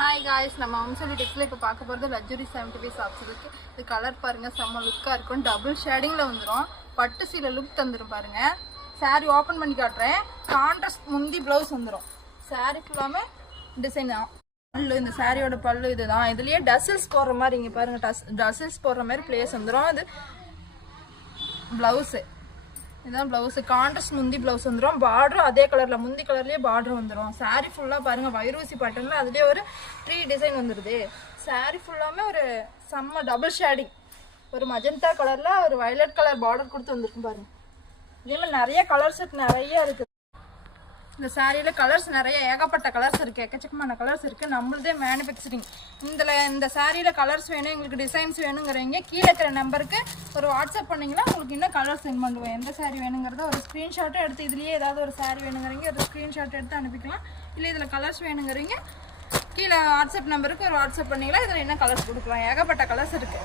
Hi guys, நம்ம சொல்லி டெக்ஸில் இப்போ பார்க்க போகிறது லக்ஸுரி 75 ஷாப்ஸ் இருக்குது. இது கலர் பாருங்கள், செம்ம லுக்காக இருக்கும். டபுள் ஷேடிங்கில் வந்துடும். பட்டு சீலை லுக் தந்துடும் பாருங்கள். சாரீ ஓப்பன் பண்ணி காட்டுறேன். கான்ட்ராஸ்ட் முந்தி ப்ளவுஸ் வந்துடும். சாரீ ஃபுல்லாமே டிசைன் தான். பல்லு, இந்த சாரியோட பல்லு இதுதான். இதுலேயே டசில்ஸ் போடுற மாதிரி இங்கே பாருங்கள், டசில்ஸ் போடுற மாதிரி பிளேஸ் வந்துடும். அது ப்ளவுஸு, இதுதான் ப்ளவுஸு. கான்ட்ராஸ்ட் முந்தி ப்ளவுஸ் வந்துடும். பார்டரும் அதே கலரில், முந்தி கலர்லேயே பார்டர் வந்துடும். சாரீ ஃபுல்லாக பாருங்கள், வைரூசி பேட்டர்னில் அதுலேயே ஒரு ட்ரீ டிசைன் வந்துடுது. சாரீ ஃபுல்லாமே ஒரு செம்ம டபுள் ஷேடிங், ஒரு மஜந்தா கலரில் ஒரு வயலட் கலர் பார்டர் கொடுத்து வந்துருக்கும் பாருங்கள். இதே மாதிரி நிறைய கலர் செட் நிறைய இருக்குது. இந்த சாரியில் கலர்ஸ் நிறைய, ஏகப்பட்ட கலர்ஸ் இருக்குது, எக்கச்சக்கமான கலர்ஸ் இருக்குது. நம்மளதே மேனுஃபேக்சரிங். இந்த சாரியில் கலர்ஸ் வேணும், எங்களுக்கு டிசைன்ஸ் வேணுங்கிறவங்க கீழே இருக்கிற நம்பருக்கு ஒரு வாட்ஸ்அப் பண்ணிங்கன்னா உங்களுக்கு இன்னும் கலர் சென்ட் பண்ணுவேன். எந்த சாரீ வேணுங்கிறத ஒரு ஸ்க்ரீன்ஷாட்டும் எடுத்து, இதுலேயே ஏதாவது ஒரு சாரீ வேணுங்கிறவங்க ஒரு ஸ்க்ரீன்ஷாட் எடுத்து அனுப்பிக்கலாம். இல்லை இதில் கலர்ஸ் வேணுங்கிறவங்க கீழே வாட்ஸ்அப் நம்பருக்கு ஒரு வாட்ஸ்அப் பண்ணிக்கலாம். இதில் என்ன கலர்ஸ் கொடுக்கலாம், ஏகப்பட்ட கலர்ஸ் இருக்குது.